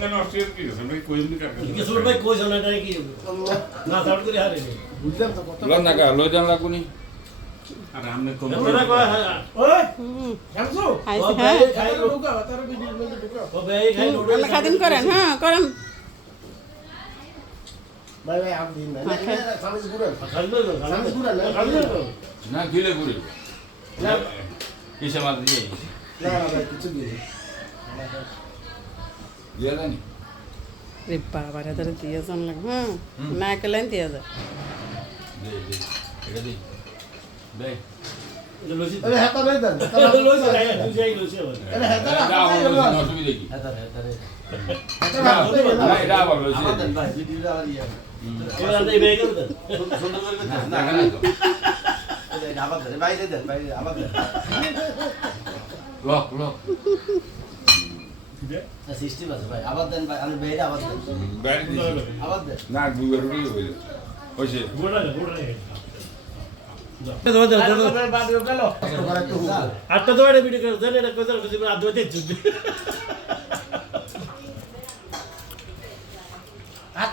না নষ্ট কি আছে ভাই কইল নি কাকা কিছু ভাই কই জানা নাই কি না সাউন্ড করে হারে নি বুঝলাম তো কথা লন নাকা লই জান লাগুনি আর আমনে কোন তোরা কয় ওই শামসু আইছে ও হ্যাঁ ভাই খাই খাইলো ঢোকা তার ভিডিও মধ্যে ঢোকা ও ভাই খাই নুডলস আল্লাহ খাদিম করেন হ্যাঁ করেন ভাই ভাই আম দিন না সামিস গুড়া খাইলো সামিস গুড়া না খাইলো না গিলে গুড়ি না কিসে মাল দিয়ে না ভাই কিছু দিয়ে দিয়ে জানি রে বাবা রে তারে দিয়ে জান লাগ হ্যাঁ না কেলেন দিয়ে যা দে দে এটা দে দে লসি আরে হাতা নাই দেন লসি খাই তুই যাই লসি আবার আরে হাতা এটা আমার অসুবিধা কি হাতা হাতা না এটা আবার লইছে ভাই ভিডিওটা আবার ইয়া এবার আন্দাই বেই করে দেন সুন্দর করে দেন না না তো আবার দেন বাইরে দেন বাইরে আবার দেন লক লক না সিস্টেম আছে ভাই আবার দেন ভাই আমি বেইরে আবার দেন বাইরে দিছি আবার দেন না দুবার রুটি হইল হইছে গোড়া বাদ গেল আটটা তো ভিডিও করে দেন এটা কইতার কিছু আদো দেখছ